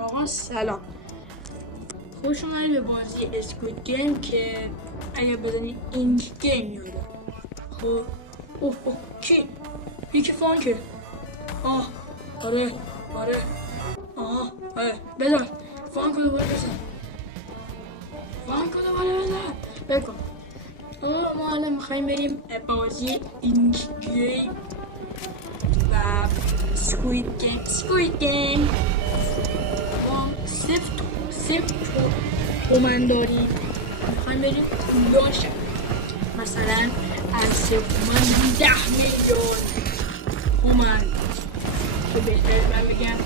آقا سلام، خوش اومدید به بازی اسکوید گیم که اگه بزنی این گیم یاده. خب اوه کی؟ یکی فانکه. آره بزن فانکو دوباره بزن بکن. ما الان میخواییم بریم بازی این گیم و سکوید گیم ما صفر تومن داریم، میخواییم بریم پولدار شد. مثلا از 3 تومن 10 میلیون تومن که بهتره من بگم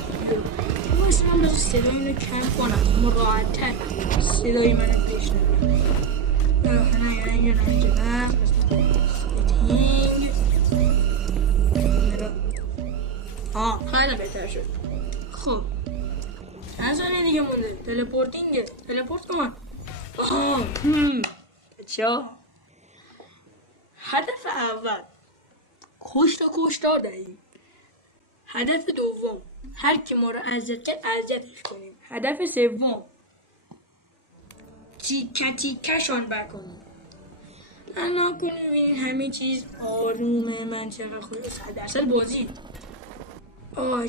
مثلا من بذار صدای اینو کم کنم راحت تر صدای منو بشنویم. نه خیلی بهتر شد. خب چند ثانیه دیگه مونده. تلپورت کن. بچه‌ها هدف اول کشتار دهیم. هدف دوم هر کی ما رو اذیت کرد اذیتش کنیم. هدف سوم تیکشان بکنیم. نکنیم این همه چیز آرومه. من چقدر خوش 100% بازی.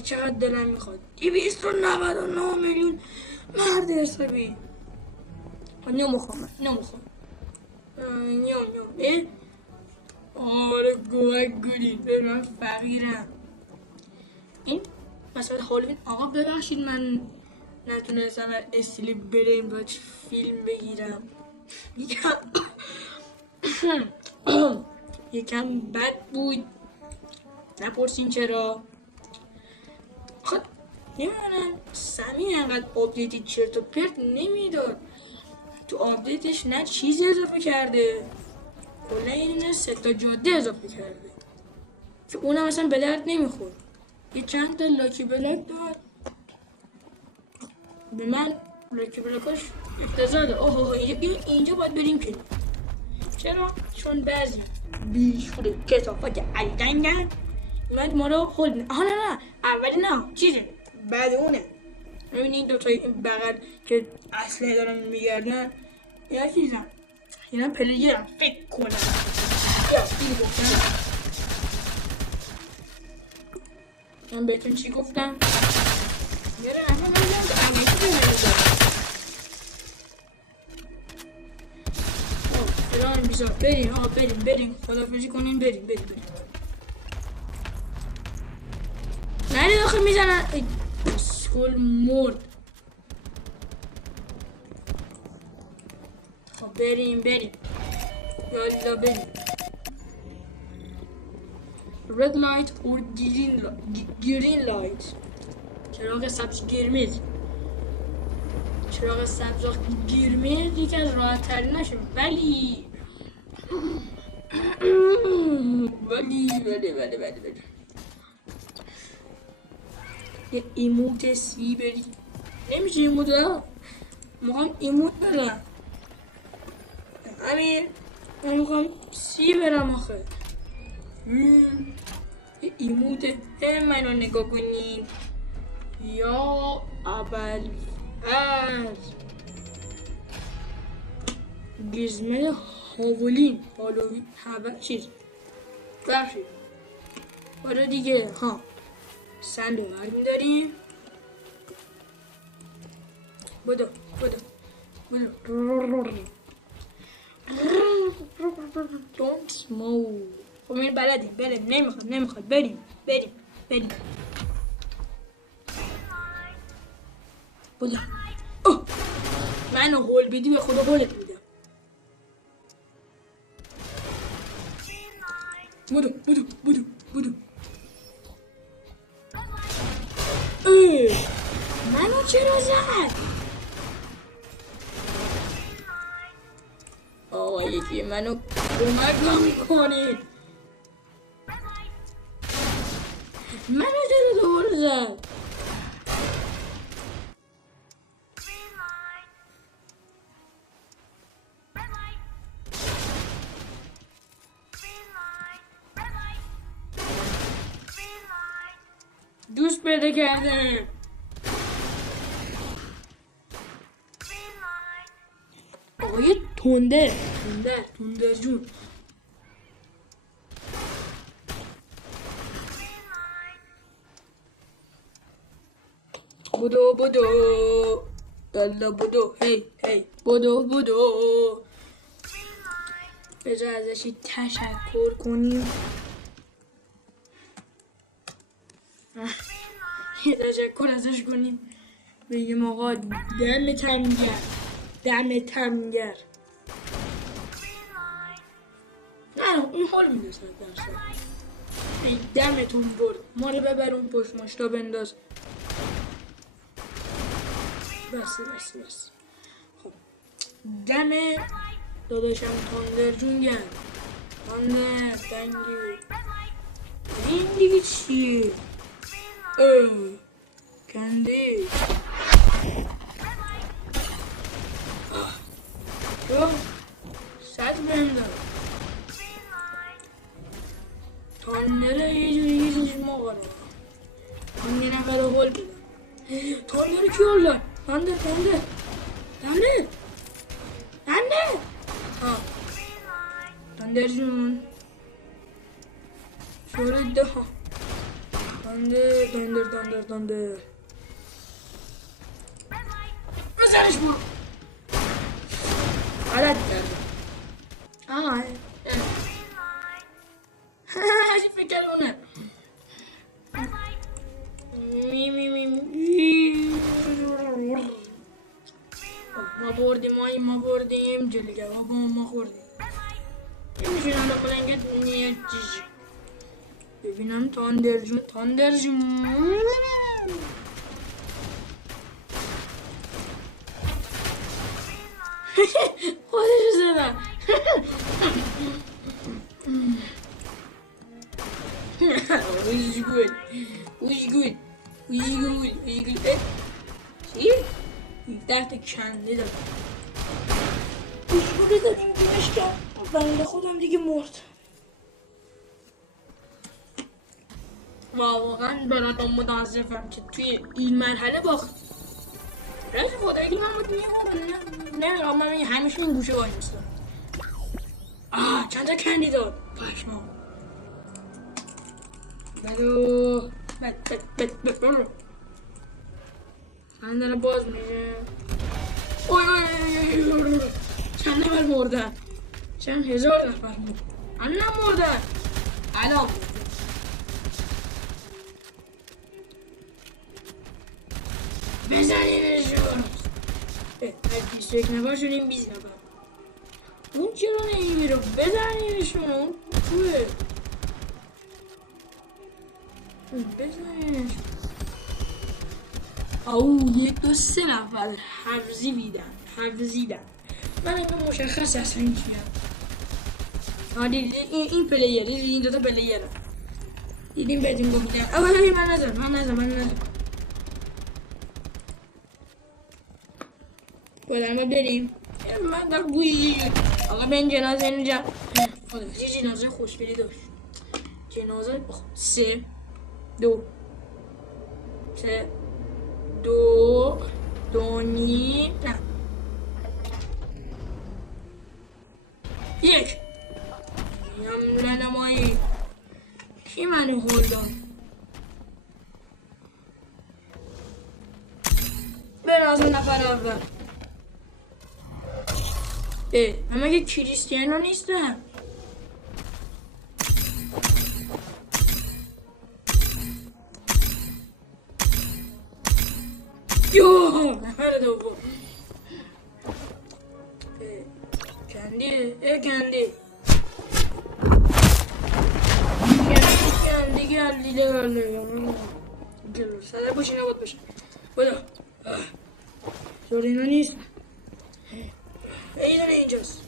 چقدر دلم میخواد 299 میلیون مرد حسابی. نمیخوام آره گوگلی به من فقیرم. این مثلا هالوین. آقا ببخشید من نتونستم استیلی بریم باید فیلم بگیرم. یکم بد بود، نپرسین چرا. خب نمیدونم سمی انقدر آپدیتی چرت و پرت نمیداد. تو آپدیتش نه چیزی اضافه کرده، کلا یه دونه 3 تا جاده اضافه کرده که اونم اصلا به درد نمیخورد. یه چند تا لاکی بلاک داد به من. لاکی بلاکاش افتضاح ده. اینجا باید بریم که چرا؟ چون بعضی بیشوره کسافت الدنگن اومد ما رو خود. نه اولی نه چیزه بعد اونه. ببینید این دوتای بغل که اصله دارن میگردن یا چیزن اینا پلیگرم فکر کنم. یا این گفتم من بهتون چی گفتم؟ یه نفر من بیزار بریم خدافزی کنیم. بریم نری داخل میزنن سکول مرد. خب بریم یالا بریم. رد لایت اور گرین لایت. چراغ سبز قرمز یکی از راحت ترین نشه ولی یه ایموت سی بری نمیشه. ایموت ها میخوام ایموت برم همین. من میخوام سی برم آخه. یه ایموت منو نگاه کنین یا اول گزمه هالوین چیز بخشید برای دیگه. سند برمی داریم. بدو don't smoke. خب این بلدیم نمیخواد بریم. بدو منو هول بدی به خدا هولت میدم. بدو منو چرا زد؟ یکی منو کمک میکنید. منو چرا دوباره زد؟ دوست پیدا کرده. آقای تندر جون. بدو دالا بدو هی بدو. بذار ازشی تشکر کنیم. یه تشکر ازش کنیم، بگیم آقا دمتم گرم. نه اون حال میده 100%. دمتون برد، ما رو ببر اون پشت ماشتا بنداز. بس. خب دم داداشم تندر جون گرم. تندر دنگی این دیگه چیه؟ کندی تو 100 بهم داد. تندر یه جوری مقاره من یه نفر رو هل بدم. تندر کی هل داد؟ تندر تندر جون شوره ده. تندر بزنش برو. غلط کردم. هاشی فکر اونه. ما بردیم جلو جواب ما خوردیم. نمیشونم داخل اینگه نیه چیزی ببینم. تندر جون خودش زدم. ویش گود چی؟ تحت کنده دارم. ویش گوده داریم دیمش کرد. بنده خودم دیگه مرد. واقعا براتون متاسفم که توی این مرحله باخت. راست خدایی من بود نمیدونم. من همیشه این گوشه وای میستم. چند تا کندی داد پشما. بدو من دارم باز میشه. چند نفر مردن؟ چند هزار نفر مردن؟ الان مردن. الان بزنینشون. هر 21 نفر شدیم 20 نفر. اون چرا نمیره؟ بزنینشون. اون توه بزنینشون. یک دو سه نفر حفظیدن. من اینو مشخص اصلا این چیم. این پلیر این دوتا پلیر دیدیم بهتون گفتم. من نزم بودن ما بریم. من در گویی آقا به این جنازه اینجا خدا یه جنازه خوشگلی داشت. جنازه 3 2 نیم نه 1 یمرن مایی کی منو هول داد؟ برم از اون نفر اول. من مگه کریستیانو نیستم؟ نفر دوم کندی جلو ساده باشی نبود باشه. بدا زور اینا نیست. ایدن اینجاست.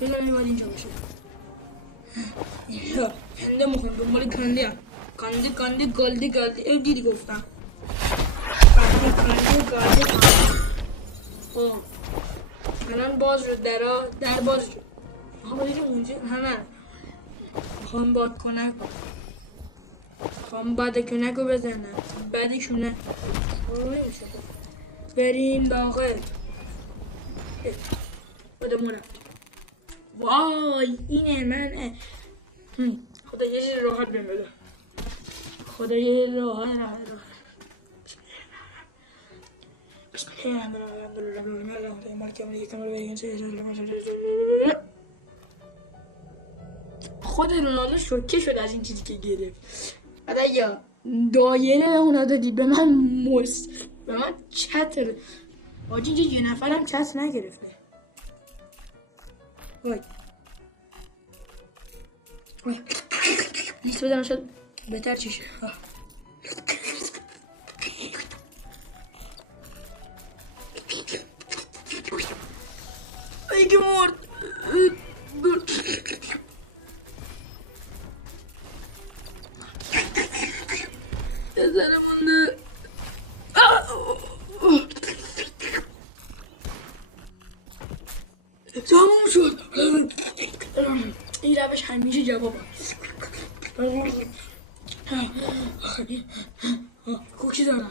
اینا میماد اینجا باشه. کنده مخون دنبال کنده هم. کنده گالده ای دیدی گفتم. کنده گالده. الان باز شد در باز شد. باید اونجا همه میخوام باد کنک رو بزنم. بعدشونه نمیشه. بریم داخل. خودمون رفت. وای اینه منه. خدا یه چیز راحت بهم بده. خدا یه راحت. بسم الله الرحمن الرحیم. خود رونالدو شوکه شد از این چیزی که گرفت. بعد یا دایره اونا دادی به من به من چتر آجی یه نفرم چت نگرفته. وای نیست بدم شد بهتر چیشه. ای که مرد. نظرم مونده. تموم شد. این روش همیشه جواب کوکی دارم.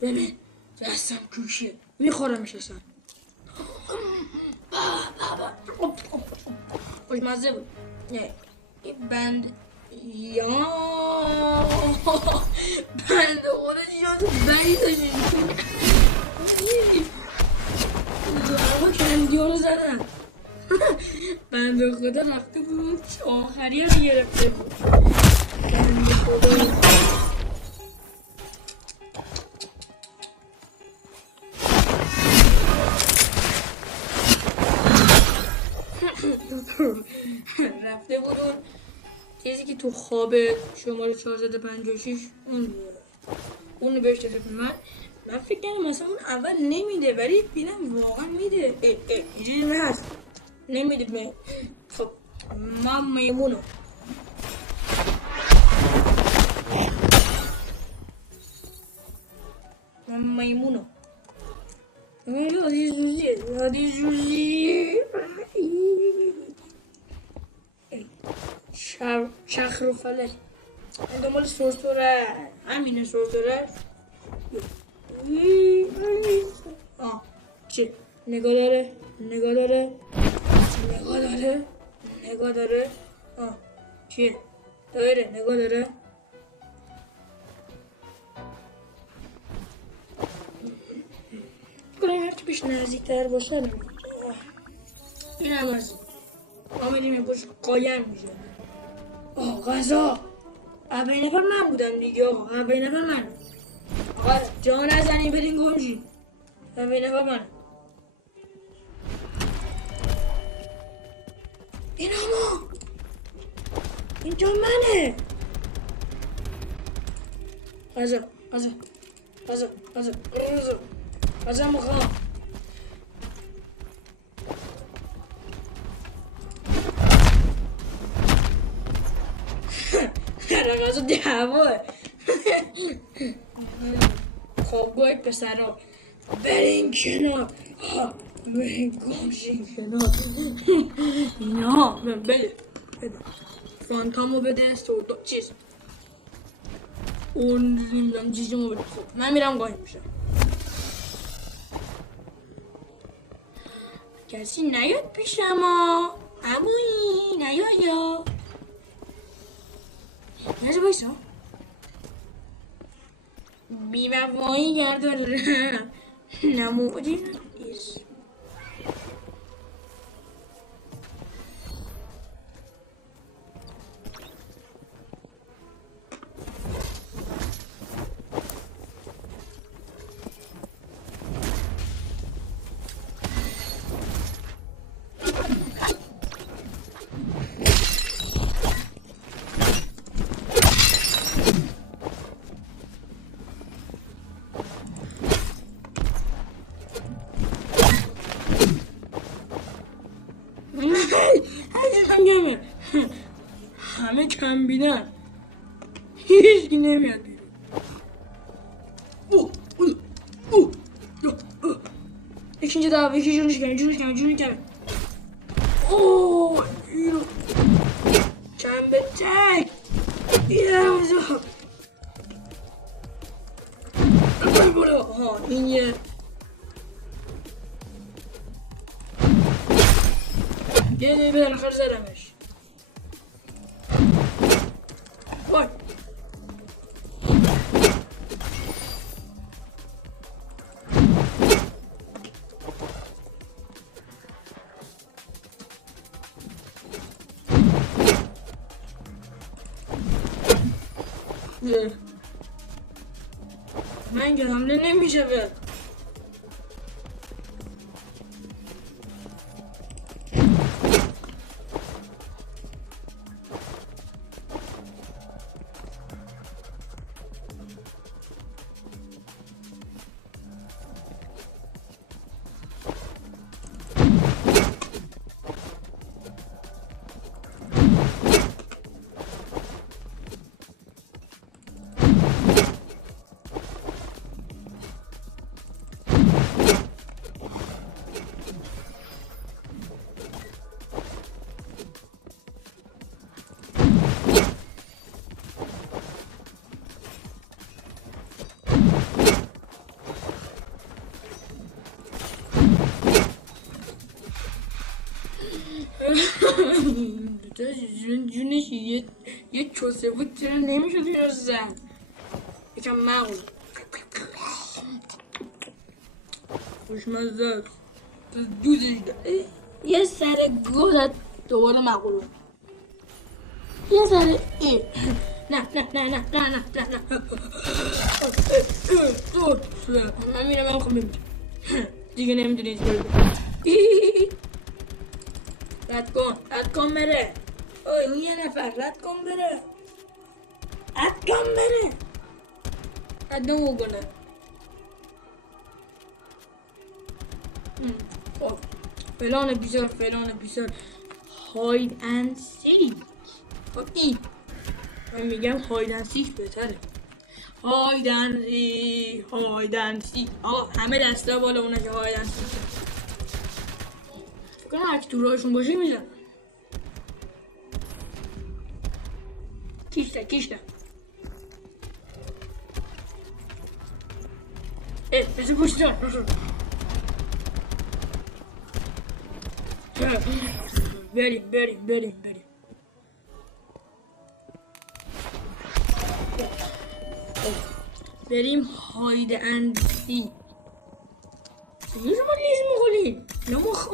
ببین دستم کوکیه میخورمش اصلا. خوشمزه بود. این بند یا بند خودش یاد بند داشتیم اما کندیو رو زدن. بند خدا رفته بود آخری رو گرفته بود. بند خدا رفته بود اون چیزی که تو خواب شماره 456 اون بهش داده. من فکر کنم مثلا اون اول نمیده ولی بینم واقعا میده. اینجوری هست نمیده به. خب من میمونم. یادی جوزی شخر و فلک دنبال سرسره. همینه سرسره. چه نگاه داره. چیه داره نگاه داره. کنم هرچی پیش نزدیکتر باشه این هم از آمدیم یه پشت قایم میشه. غذا اولین نفر من بودم دیگه. اولین نفر من. آقا جا نزنیم برین گمشی. اولین نفر من. این اما اینجا منه. غذا مخوام. غذا دعواه. خوابگاه پسرها برین کنار. برین گمشین کنار. اینا بده فانتامو بده. چیز اون نمیدونم جیجمو بده. من میرم قایم میشم. کسی نیاد پیشم ها. عمویی نیاد یا نزا بایسا بیوفایی گردارم. نمودی نیست. همه کم بیدن. هیچکی نمیاد بیرون. یکی اینجا دعوه یکی جونش کمه. اوه اینو چند به تک بیرم زا. برو. ها این یه بالاخره زدمش. وای من که حمله نمیشه به جونش یه چوسه بود چرا نمیشد اینو زن یکم مغز خوشمزه دوزش داره یه سر گوزت دوباره مغلو یه سر این نه من میرم من خواهم دیگه نمیدونی رد کن بره این یه نفر رد کن بره رد نمو کنه خب فلان بیزار هاید اند سیک خب این من میگم هاید اند سیک بهتره هاید اند سیک آقا همه دسته بالا اونا که هاید اند سیک فکر کنم هرکی تو راهشون باشه میزن کیشته بزن پشتم بریم بریم هاید اند سیک چجوری شما لیز میخولی؟ نمخ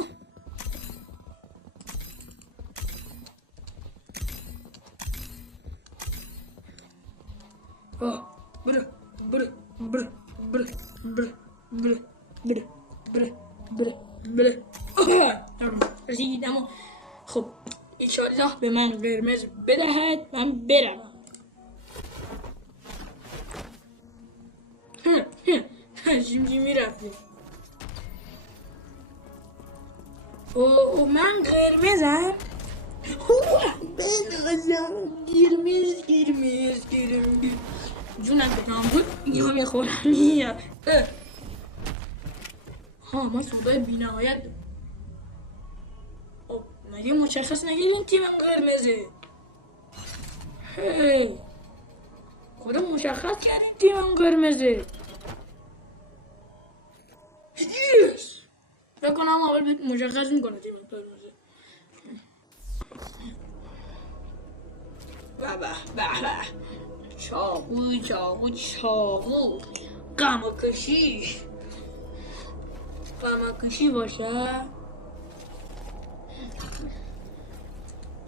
رسید اما خب انشاءالله به من قرمز بدهد من برم شیمشیمی رفته اوه من قرمزم قرمز جونم بکنم بود یا میخورم ها من صدای بی نهایت مگه مشخص نگیرین تیم قرمزه هی خدا مشخص کردین تیم قرمزه فکر کنم اول مشخص میکنه تیم قرمزه به چاقو قمه کشی باشه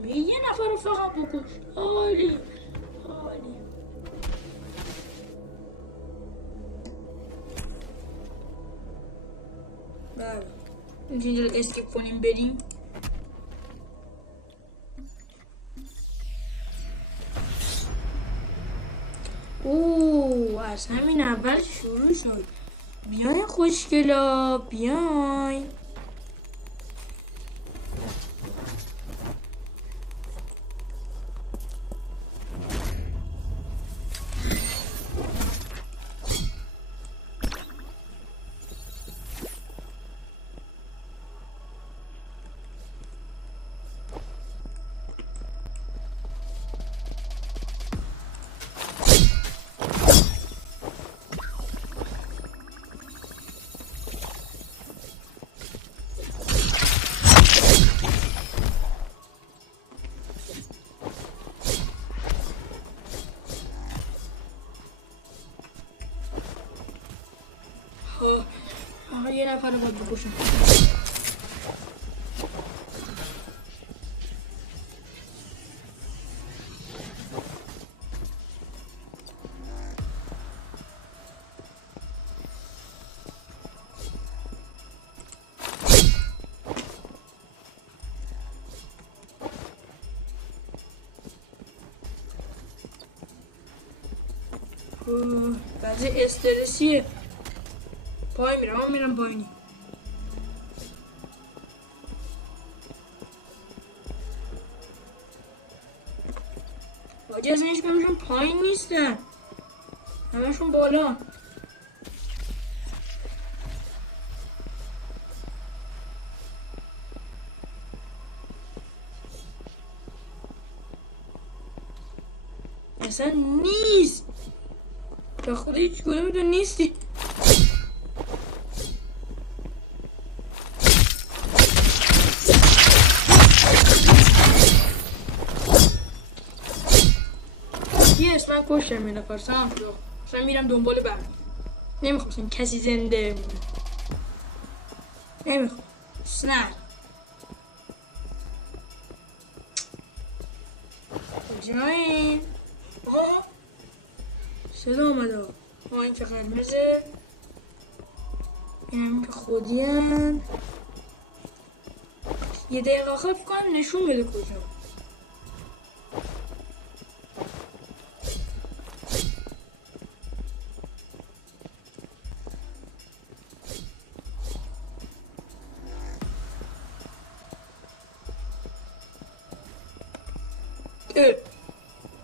یه نفر رو فقط بکش عالی بله اینجا اسکیپ کنیم بریم از همین اول شروع شد بیاین خوشگلا بیاین یه نفر رو باید بکشم. بعضی استرسیه. پای میرم، من میرم پایینی. باجه اصلا هیچ کمشون پایین نیستن، همشون بالا. اصلا نیست، تا خود هیچ کدوم تو نیستی. من کشتم می نفرسم اصلا میرم دنبال برمی. نمیخواستم کسی زنده مونه، نمیخوام سنر کجاییم. صدا آمده ها، این که قرمزه، این که خودیم. یه دقیقه آخر کنم نشون بده کجا.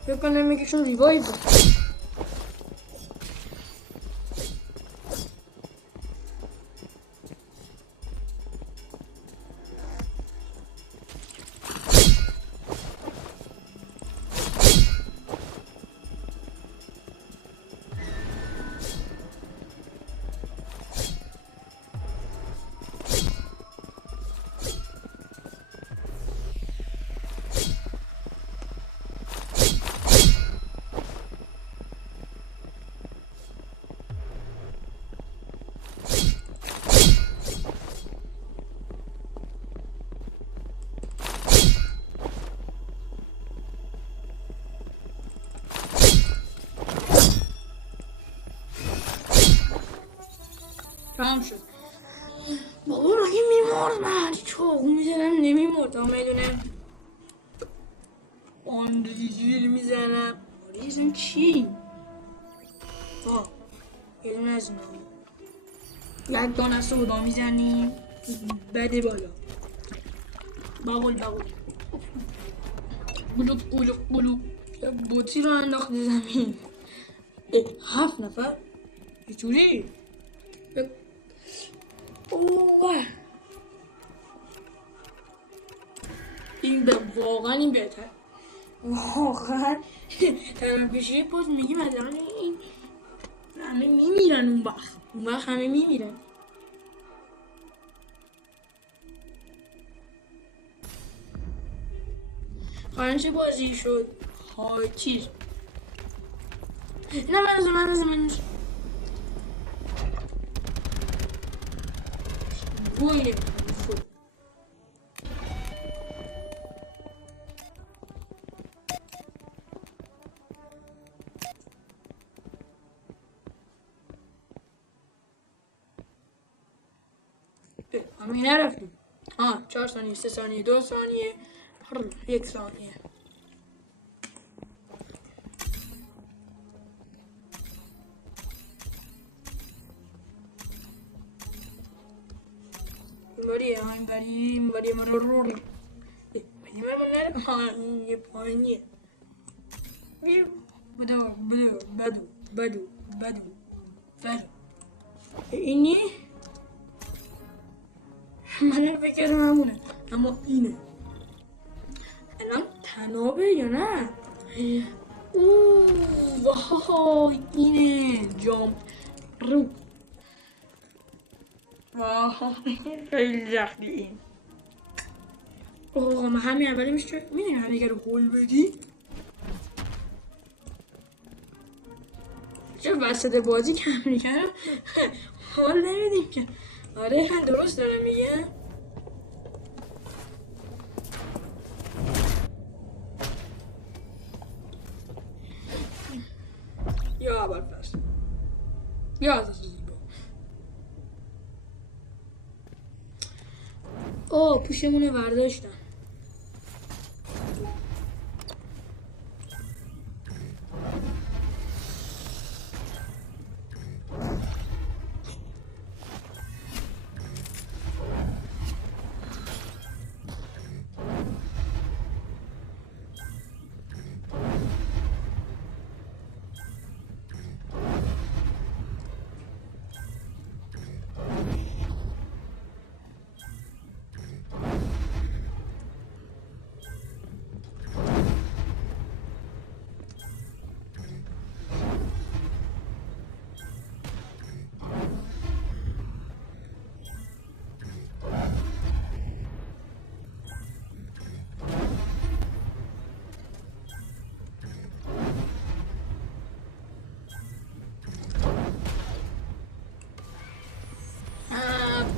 فکر کنم یکیشون ریوایو بود. تمام شد. بابا اگه میمرد من چاقو میزنم نمیمرد. تا میدونم آندریزیل میزنم. آریزم چی؟ یه دونه از اینا یک دانه سودا میزنیم بده بالا. بغل بلوک بوتی رو انداخت زمین. 7 نفر چجوری؟ اوه این واقعا این بهتر. واقعا تمام پیشی باز میگیم از این همه میمیرن. اون وقت همه میمیرن. چه بازی شد؟ های چیز نه من گویه شد. همین نرفتیم. 4 ثانیه 3 ثانیه 2 ثانیه 1 ثانیه. این باری من رو یه پایینیه. بدو اینی من فکرم همونه، اما اینه. الان تنابه یا نه؟ وای اینه جام رو. خیلی زخمی این. من همین اولی میشه میدونی هم دیگه رو هول بدی چه وسط بازی کم میکنم حال نمیدیم که. آره درست داره میگه. یا ابوالفضل یا اساس زیبا. پوشمون رو برداشتن.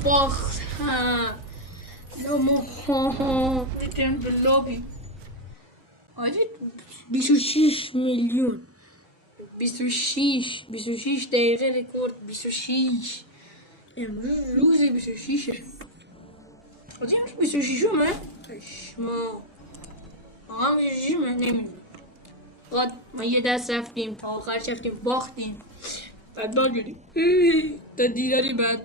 باختم دیدم به لابی. آجی 26 میلیون 26 دقیقه رکورد 26. امروز روز 26 آجی امروز 26 همه پشما آقا 26 من نمیدونم. ما یه دست رفتیم تا آخرش رفتیم باختیم بعد باگیدیم تا دیداری بعد